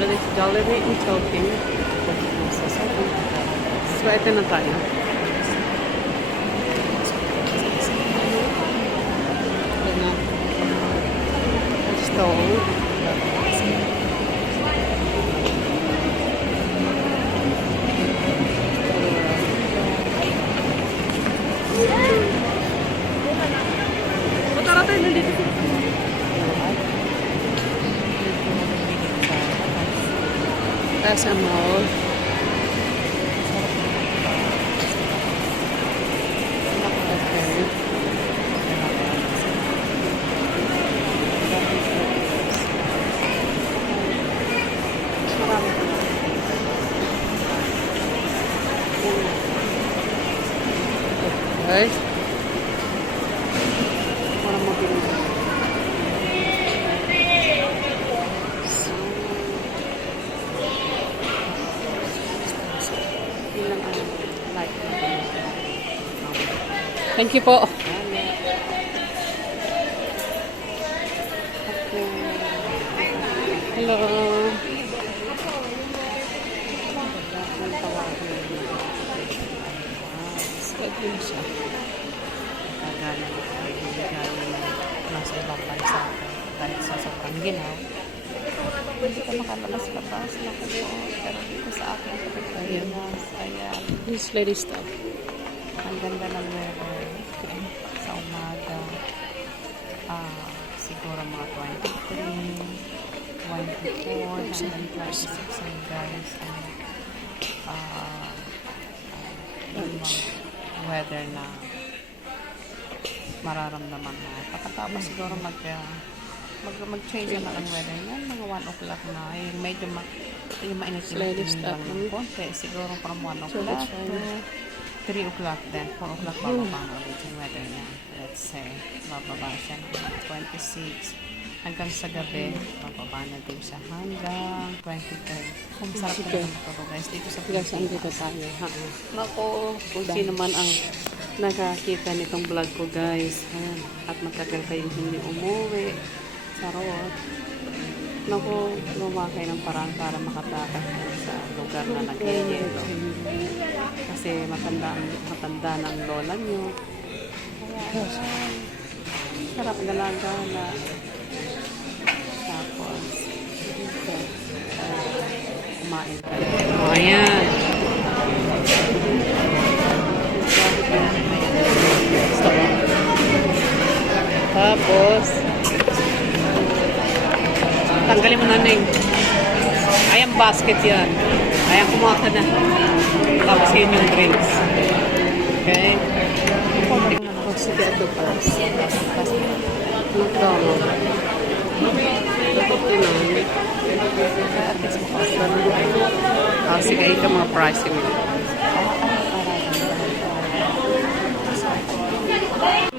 Gallery in Tokyo. So, ito na tayo. Ito na. Stone. Patara tayo nandito. SM Mall. Okay. Okay. Parang mabilis. Thank you po. Hello. Stadium siya. Nasa ibang bansa dahil sa sobrang ginaw. Hindi ka makalabas-labas. Naku po. Pero dito sa akin sa Pilipinas. Ayan. This lady stuff. Ang ganda ng weather. Sa umaga. Siguro mga 23, 24, hanggang 26 ang guys. Yung weather na mararamdaman mo. Pagkatapos siguro mag-change naman ang weather yan. Mga 1 o'clock na. Medyo yung mainit-init lang ng konti. Siguro from 1 o'clock to 3 o'clock then. 4 o'clock bababa na ulit yung weather niya. Let's say, bababa siya ng 26. Hanggang sa gabi, bababa na din siya hanggang 23. Kung sarap na naman ito guys. Dito sa Saan dito tayo? Nako, kung sino man ang nakakita nitong vlog ko guys. Ayan. At matagal kayong hindi umuwi. Sarot. Naku, gumawa kayo ng paraan para makatakas sa lugar na nag-yelo. Kasi matanda ng lola nyo. Kaya, sarap gala-gala. Tapos, dito, kumain tayo. O, ayan. Tapos, tanggalin mo na Neng. Ayan basket yan. Ayan, kumuha ka na. Tapos yun yung drinks. Okay? O, sige, ito pa. McDonald's. Sige, ito mga pricing mo.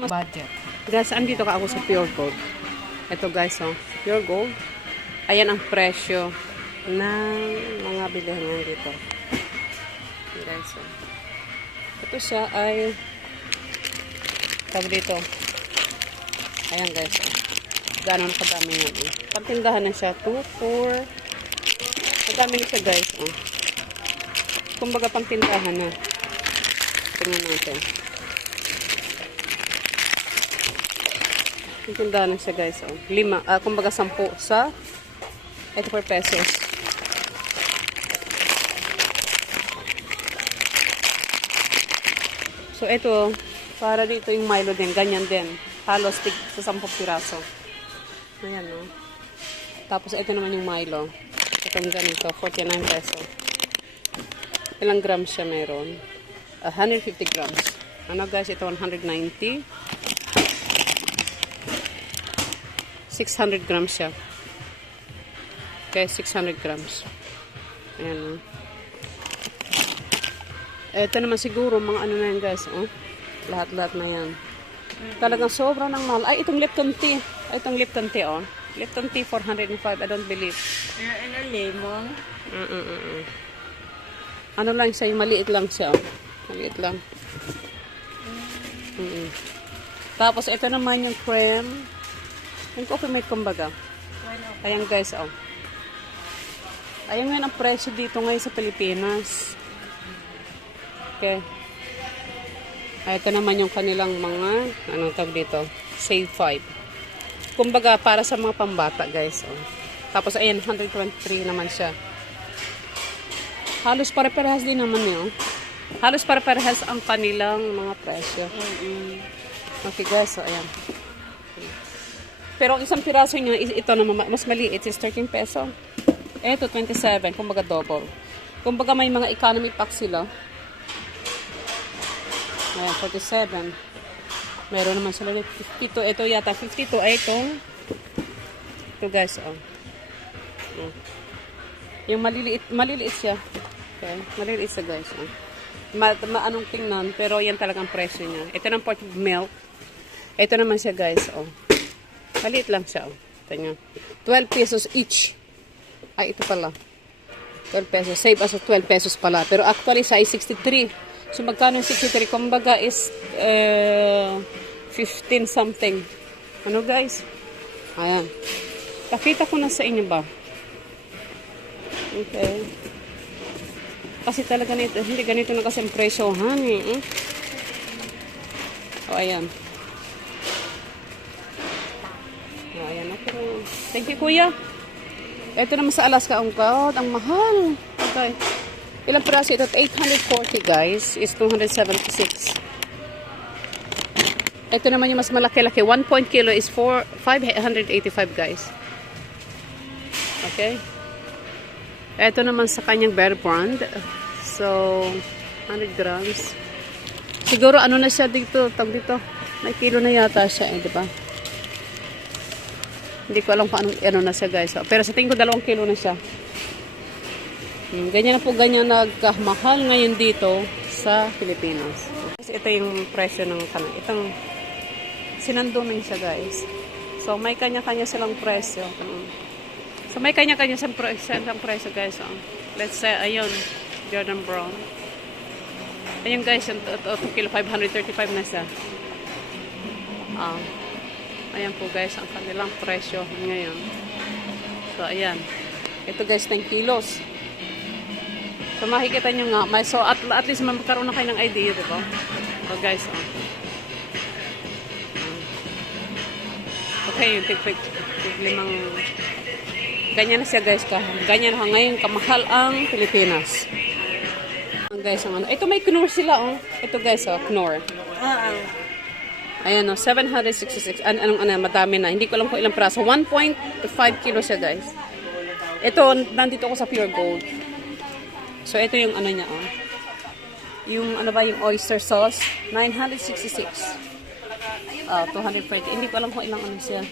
Budget. Guys, andito ka ako sa Pure Gold. Ito guys, oh, Pure Gold. Ayan ang presyo ng mga bilihan ngayon dito. Guys, oh. Ito siya ay tawag dito. Ayan guys, oh. Gano'n kadami yan, eh. Pagtindahan na siya, 2, 4. Madami na siya guys, oh. Kumbaga pangtindahan na. Tingnan natin. Tindahan na siya guys, oh. 5, kumbaga 10 sa 84 pesos. So ito, para dito yung Milo din, ganyan din. Halos sa 10 piraso. Ayan, no. Tapos ito naman yung Milo. Itong ganito, 49 peso. Ilang grams siya meron? 150 grams. Ano guys, ito 190. 600 grams siya. Okay, 600 grams. Ayan, no. Ito naman siguro, mga ano na yan guys, oh. Lahat-lahat na yan. Talagang sobra ng mahal. Ay, itong Lipton tea. Ay, itong Lipton tea, oh. Lipton tea, 405. I don't believe. Ano, lemon? Ano lang siya, yung maliit lang siya, oh. Maliit lang. Tapos, ito naman yung cream. Yung coffee mate, kumbaga. Ayan, guys, oh. Ayun nga ang presyo dito ngayon sa Pilipinas. Okay. Ito naman yung kanilang mga, anong tawag dito? Save 5. Kumbaga, para sa mga pambata, guys. Oh. Tapos, ayan, 123 naman siya. Halos pare-parehas din naman yun. Halos pare-parehas ang kanilang mga presyo. Okay, guys. So, ayan. Pero ang isang piraso nyo, ito naman, mas maliit, is 13 peso. Ito, 27. Kumbaga, double. Kumbaga, may mga economy pack sila. Ayan, 47. Meron naman sila 52. Ito yata, 52. Ay, ito guys, oh. Yung maliliit siya. Okay, maliliit siya guys. Oh. Anong tingnan, pero yan talagang presyo niya. Ito ng pot milk. Ito naman siya guys, oh. Maliit lang siya, oh. Ito nyo. 12 pesos each. Ay, ito pala. 12 pesos. Save as of 12 pesos pala. Pero actually, size 63. So, magkano yung 63? Kumbaga is 15 something. Ano guys? Ayan. Pakita ko na sa inyo ba? Okay. Kasi talaga nito, hindi ganito na kasi ang presyohan eh. O, ayan. O, ayan. Okay. Thank you, kuya. Ito naman sa Alaska. Ang God, ang mahal. Okay. Ilang piraso ito? 840 guys. Is 276. Ito naman yung mas malaki-laki. 1 kilo is 585 guys. Okay. Ito naman sa kanyang Bear Brand. So, 100 grams. Siguro ano na siya dito. Tag dito. May kilo na yata siya eh. Diba? Hindi ko alam kung ano na siya guys. Pero sa tingin ko 2 kilo na siya. Ganyan na po ganyan nagkamahal ngayon dito sa Pilipinas. Ito yung presyo ng kanan. Itong sinandumin siya guys. So may kanya-kanya silang presyo. So may kanya-kanya silang presyo guys. So, let's say ayun, Jordan Brown. Ayun guys, yung 2 kilo 535 na siya. Ayan po guys ang kanilang presyo ngayon. So ayan. Ito guys 10 kilos. So, makikita nyo nga. So, at least magkaroon na kayo ng idea, diba? So, guys, oh. Okay, yung tiglimang... Ganyan na siya, guys. Ganyan na ngayon, kamahal ang Pilipinas. Guys, ang ano. Ito may Knorr sila, oh. Ito, guys, oh. Knorr. Ayan, oh. 766. Madami na. Hindi ko alam kung ilang praso. 1.5 kilo siya, guys. Ito, nandito ako sa Pure Gold. So, ito yung ano niya, oh. Yung, ano ba, yung oyster sauce. 966. 230. Hindi ko alam kung ilang ano siya.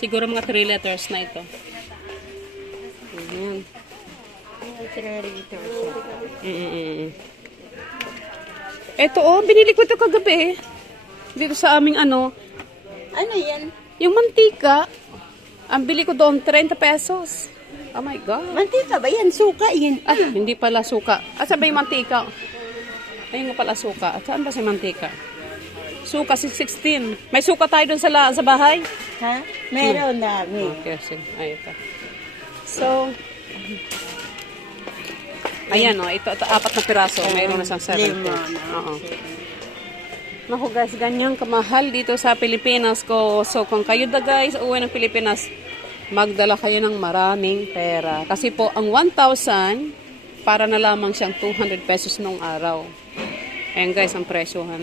Siguro mga 3 letters na ito. Ayan. 3 liters. Ito, oh, binili ko ito kagabi. Dito sa aming ano. Ano yan? Yung mantika. Ang bili ko doon, 30 pesos. Oh my God. Mantika ba yan? Suka yan. Ah, hindi pala suka. Asa ba yung mantika? Ayun nga pala suka. At saan ba si mantika? Suka, 16. May suka tayo doon sa bahay? Ha? Meron namin. Okay, sige. Ay, ito. So, ayan o. Ito, 4 na piraso. Mayroon na siyang 7. Oo. Naku guys, ganyang kamahal dito sa Pilipinas ko. So, kung kayo da guys, uwi ng Pilipinas, magdala kayo ng maraming pera. Kasi po, ang 1,000, para na lamang siyang 200 pesos nung araw. Ayan guys, ang presyo, ha?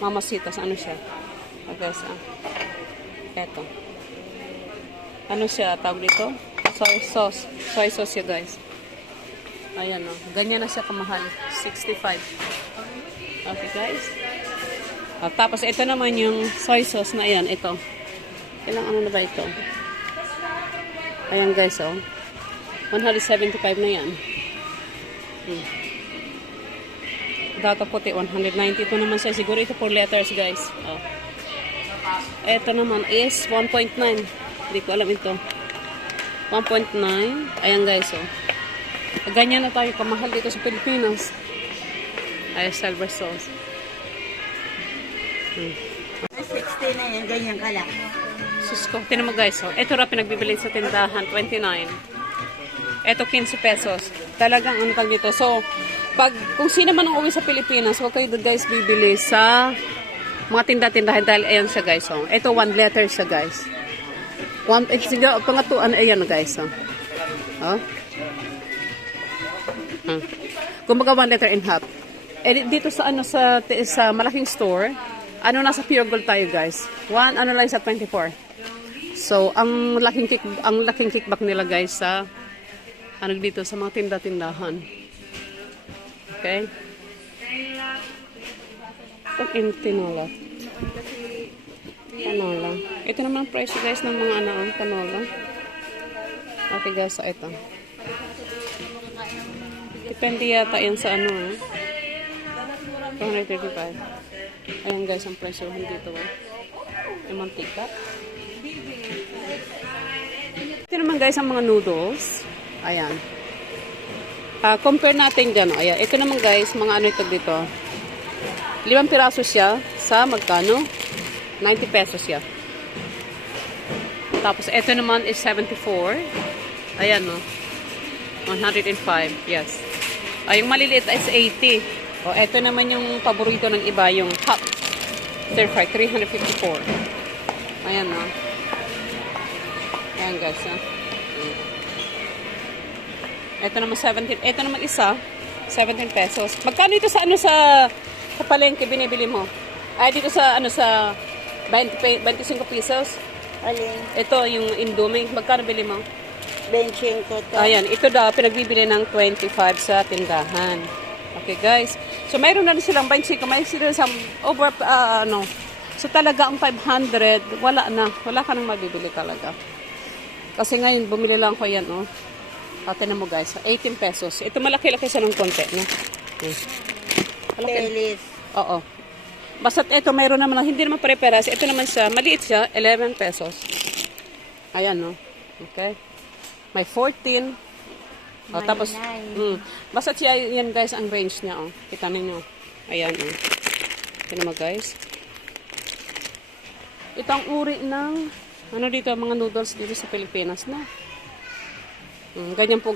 Mamasitas, ano siya? Okay, eto. Ano siya, tawag dito? Soy sauce. Soy sauce yun guys. Ayan o. Ganyan na siya kamahal. 65. Okay guys. Tapos ito naman yung soy sauce na yan. Ito. Ilang ano na ba ito? Ayan guys, oh. 175 na yan. Data puti, 192 naman siya. Siguro ito 4 letters, guys. Oh. Ito naman is 1.9. Hindi ko alam ito. 1.9. Ayan guys, oh. Ganyan na tayo kamahal dito sa Pilipinas. Ay, silver sauce. 60 na yan, ganyan ka lang. Sus ko. Tinan mo guys, oh. Ito ra pinagbibili sa tindahan, 29. Ito 15 pesos. Talagang ang tag dito. So, kung sino man ang uwi sa Pilipinas, huwag kayo guys bibili sa mga tinda-tindahan dahil ayan siya guys. Oh. Ito 1 liter siya guys. Pangatuan, ayan guys. Oh. Oh. Kumbaga 1 liter and half. Eh, dito sa sa malaking store, nasa Pure Gold tayo guys. Ano lang sa 24. So, ang laking kickback nila guys sa dito sa mga tinda-tindahan. Okay? Ang tinola. Canola. Ito naman ang presyo guys ng mga canola. Okay guys, so ito. Depende yata yan sa 235. Ayan guys, ang presyo dito. Yung mantika. Ito naman guys ang mga noodles. Ayan. Compare natin dyan. Ayan. Ito naman guys, mga ito dito. 5 piraso siya sa magkano? 90 pesos siya. Tapos ito naman is 74. Ayan no. 105. Yes. Yung maliliit is 80. O, ito naman yung paborito ng iba, yung hot stir fry, 354. Ayan no. Ayan guys. Ito naman 17. Ito naman isa, 17 pesos. Magkano ito sa sa palengke binibili mo? Dito sa sa 25 pesos. Alin? Ito yung Indomie. Magkano bili mo? 25 to. Ayan, ito daw pinagbibili ng 25 sa tindahan. Okay guys. So mayroon na rin silang 25, may sila sa over So talaga ang 500, wala ka nang mabibili talaga. Kasi ngayon bumili lang ko yan, oh. Tingnan mo guys, 18 pesos. Ito malaki-laki siya ng konti, no? Pelis. Oo. Basta ito mayroon naman, hindi naman pare-peras. Ito naman siya, maliit siya, 11 pesos. Ayan, no? Okay. May 14. Oh, tapos, basta siya, yan guys, ang range niya, oh. Kita ninyo. Ayan, oh. Tingnan mo guys. Ito ang uri ng, dito, mga noodles dito sa Pilipinas, no? Ganyan po